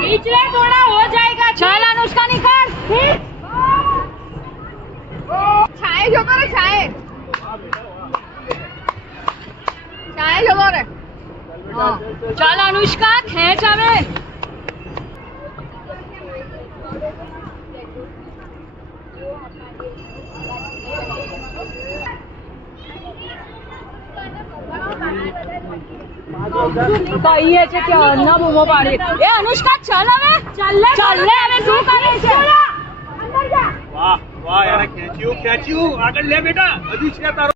खींच ले थोड़ा हो जाएगा। चल अनुष्का निकाल। छाए जो करे छाए जो करे। चल अनुष्का खेच हमें। કહીએ છે કે ન બૂમો પાડી એ અનુષ્કા ચાલ હવે ચાલ લે હવે શું કરે છે વાહ વાહ યાર ખેંચ્યું આગળ લે બેટા હજી છે તારો